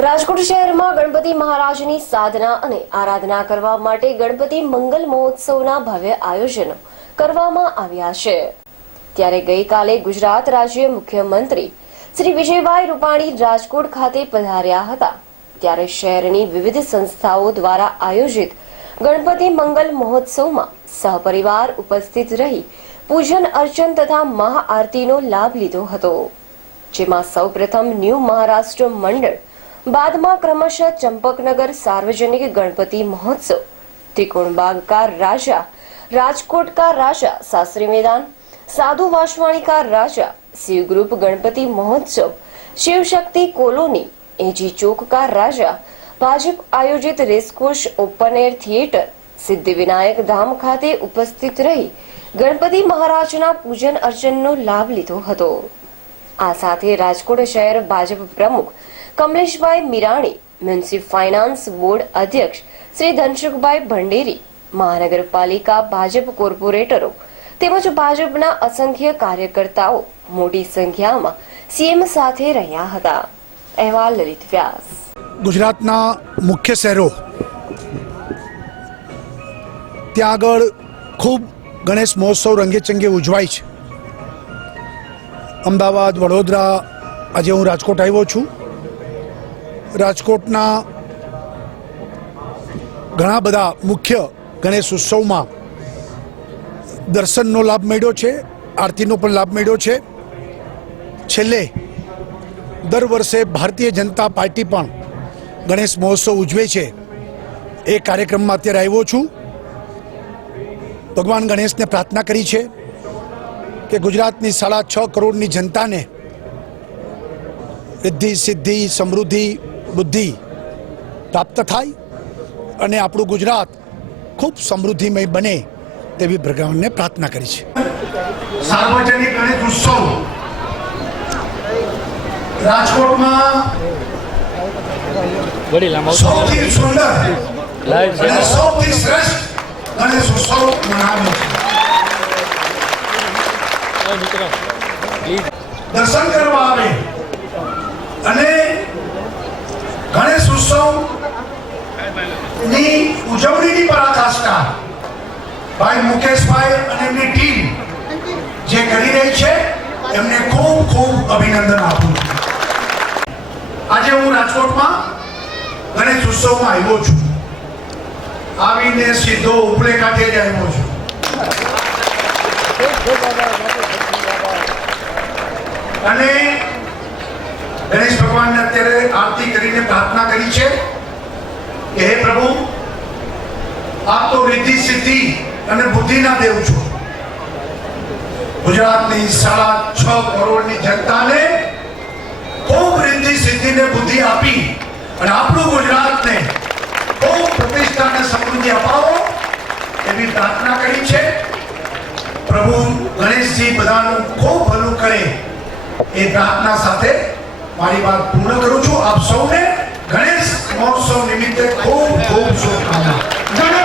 રાજકોટ શહેરમાં ગણપતિ મહારાજની સાધના અને આરાધના કરવા માટે ગણપતિ મંગલ મહોત્સવના ભવ્ય આયોજનો કરવામાં આવ્યા છે. ત્યારે ગઈકાલે ગુજરાત રાજ્ય મુખ્યમંત્રી શ્રી વિજયભાઈ રૂપાણી રાજકોટ ખાતે પધાર્યા હતા. ત્યારે શહેરની વિવિધ સંસ્થાઓ દ્વારા આયોજિત ગણપતિ મંગલ મહોત્સવમાં સહપરિવાર ઉપસ્થિત રહી પૂજન અર્ચન તથા મહાઆરતીનો લાભ લીધો હતો. જેમાં સૌપ્રથમ ન્યૂ મહારાષ્ટ્ર મંડળ બાદમાં ક્રમશઃ ચંપકનગર સાર્વજનિક ગણપતિ મહોત્સવ. ત્રિકોણબાગ કા રાજા, રાજકોટ કા રાજા શાસ્ત્રી મેદાન, સાધુ વાસવાણી કા રાજા, શિવ ગણપતિ મહોત્સવ શિવશક્તિ કોલોની, એજી ચોક કા રાજા, ભાજપ આયોજિત racecourse open air theatre, Siddhivinayak Dham ખાતે ઉપસ્થિત રહી ગણપતિ મહારાજના પૂજન અર્ચનનો લાભ લીધો હતો. આ સાથે રાજકોટ શહેર ભાજપ પ્રમુખ કમલેશભાઈ મિરાણી મ્યુનિસિપ ફાઇનાન્સ બોર્ડ અધ્યક્ષ શ્રી ધનસુખભાઈ ભંડેરી, મહાનગરપાલિકા ભાજપ કોર્પોરેટરો તેમજ ભાજપના અસંખ્ય કાર્યકર્તાઓ મોટી સંખ્યામાં સીએમ સાથે રહ્યા હતા. અહેવાલ લલિત વ્યાસ. ગુજરાતના મુખ્ય શહેરો. ત્યાં આગળ ખૂબ ગણેશ મહોત્સવ રંગેચંગે ઉજવાય છે. અમદાવાદ, વડોદરા, આજે હું રાજકોટ આવ્યો છું. રાજકોટના ઘણા બધા મુખ્ય ગણેશ ઉત્સવમાં દર્શનનો લાભ મળ્યો છે, આરતીનો પણ લાભ મળ્યો છે. છેલ્લે દર વર્ષે ભારતીય જનતા પાર્ટી પણ ગણેશ મહોત્સવ ઉજવે છે. એ કાર્યક્રમમાં અત્યારે આવ્યો છું. ભગવાન ગણેશને પ્રાર્થના કરી છે કે ગુજરાતની સાડા છ કરોડની જનતાને રિદ્ધિ સિદ્ધિ સમૃદ્ધિ બુદ્ધિ પ્રાપ્ત થાય અને આપણું ગુજરાત ખૂબ સમૃદ્ધિમય બને તેવી ભગવાનને પ્રાર્થના કરી છે. સાર્વજનિક ગણેશ ઉત્સવ. રાજકોટમાં સૌથી સુંદર અને સૌથી શ્રેષ્ઠ ગણેશ ઉત્સવ મનાવ્યો છે. દર્શન કરવા આવે અને ગણેશ ઉત્સવની ઉજવણીની પરાકાષ્ઠા ભાઈ મુકેશભાઈ અને એમની ટીમ જે કરી રહી છે, એમને ખૂબ ખૂબ અભિનંદન આપું આજે હું રાજકોટમાં ગણેશ ઉત્સવમાં આવ્યો છું. આવીને સીધો ઉપલે કાંઠે જ આવ્યો છું. અને ગણેશ ભગવાનને અત્યારે આરતી કરીને પ્રાર્થના કરી છે કે હે પ્રભુ, આપ તો રિદ્ધિ સિદ્ધિ અને બુદ્ધિના દેવ છો. ગુજરાતની સાડા છ કરોડની જનતાને ખૂબ રિદ્ધિ સિદ્ધિને બુદ્ધિ આપી અને આપણું ગુજરાતને ખૂબ પ્રતિષ્ઠાને સમૃદ્ધિ અપાવો એવી પ્રાર્થના કરી છે. પ્રભુ ગણેશજી બધાનું ખૂબ ભલું કરે એ પ્રાર્થના સાથે મારી વાત પૂર્ણ કરું છું. આપ સૌને ગણેશ મહોત્સવ નિમિત્તે ખૂબ ખૂબ શુભકામના.